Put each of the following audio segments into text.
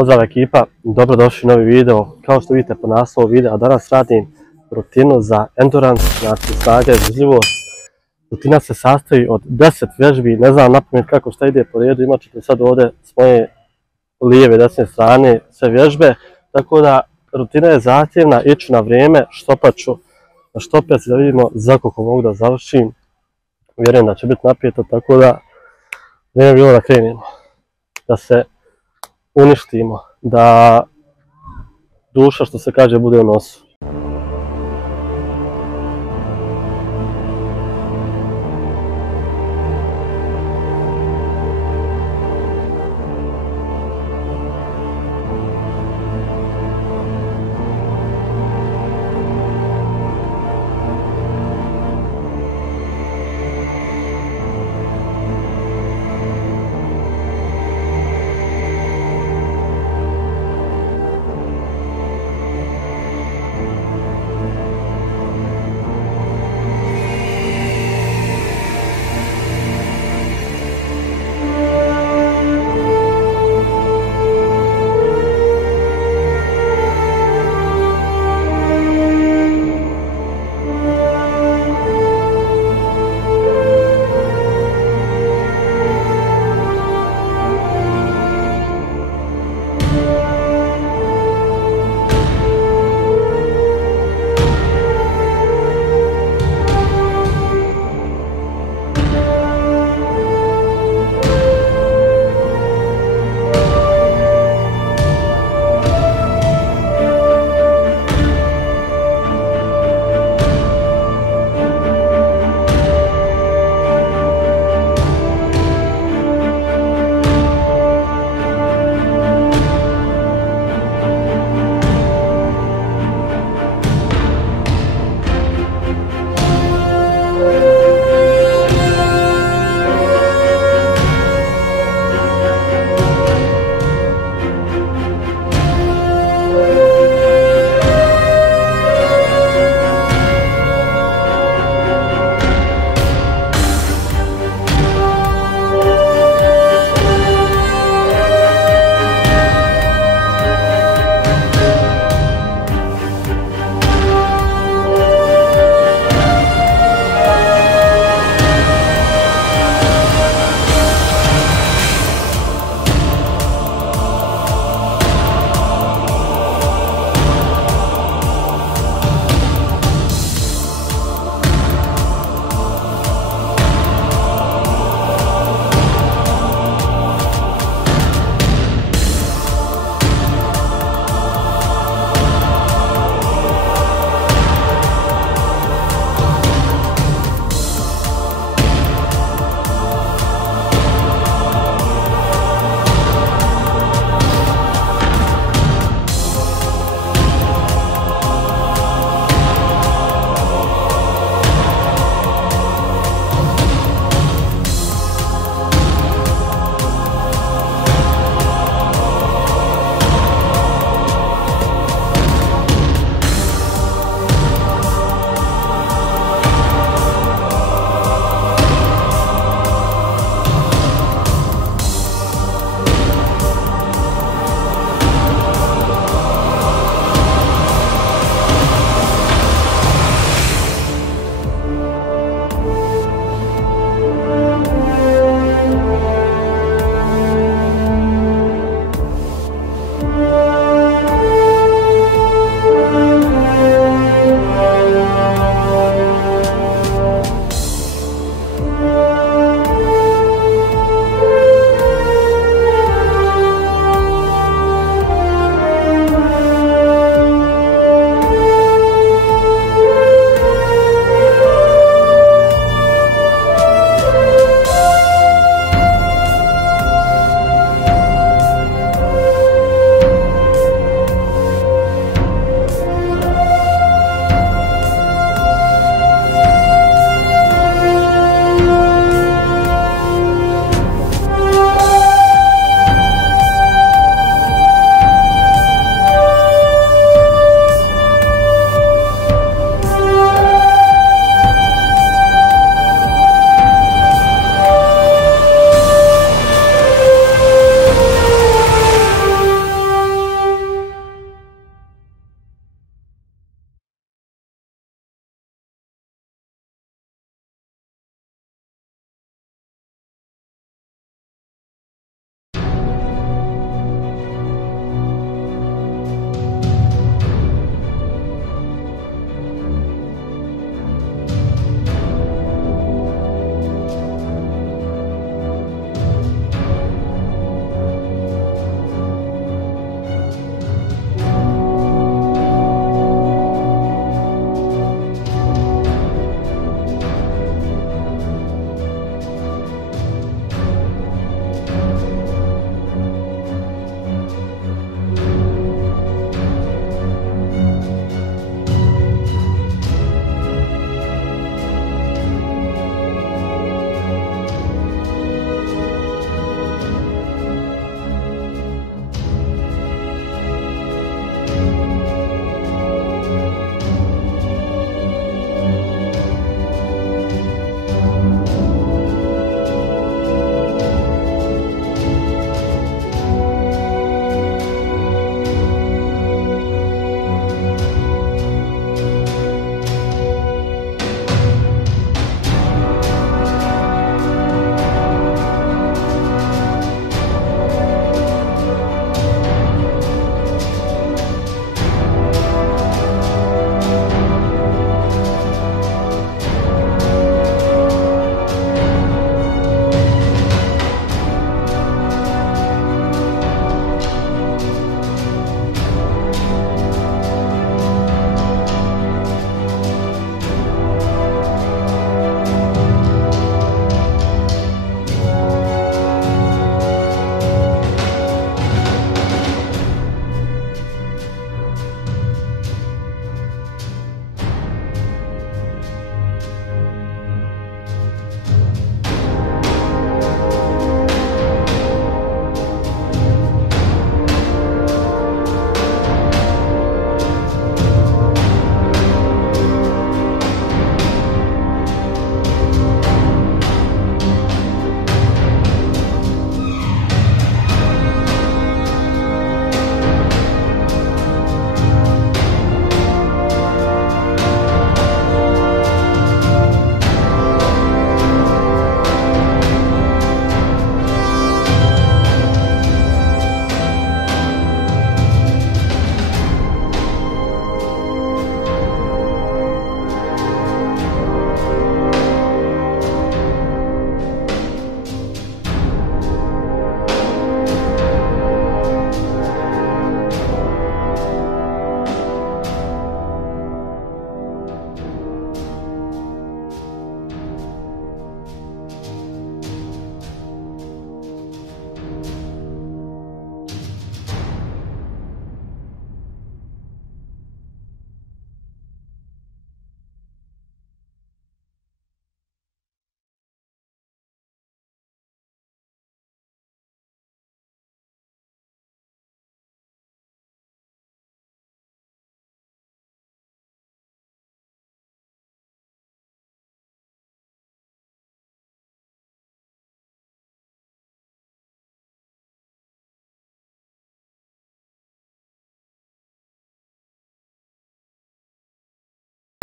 Pozdrav ekipa, dobrodošli u novi video. Kao što vidite po naslovu videa, danas radim rutinu za endurance, znači snaga i izdržljivost. Rutina se sastoji od 10 vježbi, ne znam napamet kako šta ide po redu, imat ćete sad ovdje s moje lijeve i desne strane sve vježbe, tako da rutina je zahtjevna, iću na vrijeme, štopat ću na štopjac da vidimo za koliko mogu da završim. Vjerujem da će biti napijeto, tako da vrijeme bilo da krenemo, da se uništimo, da duša, što se kaže, bude u nosu.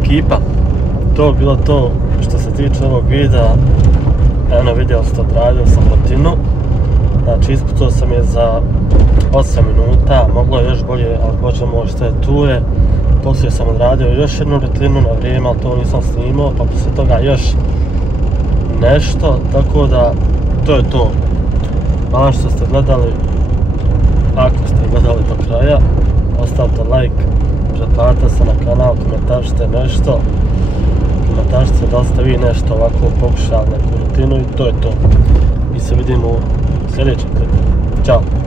ekipa, to je bilo to što se tiče ovog videa. Eno, vidjeli ste, odradio sam rutinu. Znači, ispucao sam je za 8 minuta, moglo je još bolje, ali Bože moj što je tu je. Poslije sam odradio još jednu rutinu na vrijeme, ali to nisam snimao, pa poslije toga još nešto, tako da to je to. Hvala što ste gledali. Ako ste gledali do kraja, ostavite like, pretplatite se na kanal, komentaršite nešto, komentaršite da li ste vi nešto ovako pokušali neku rutinu i to je to. Mi se vidimo u sljedećem klipu. Ćao!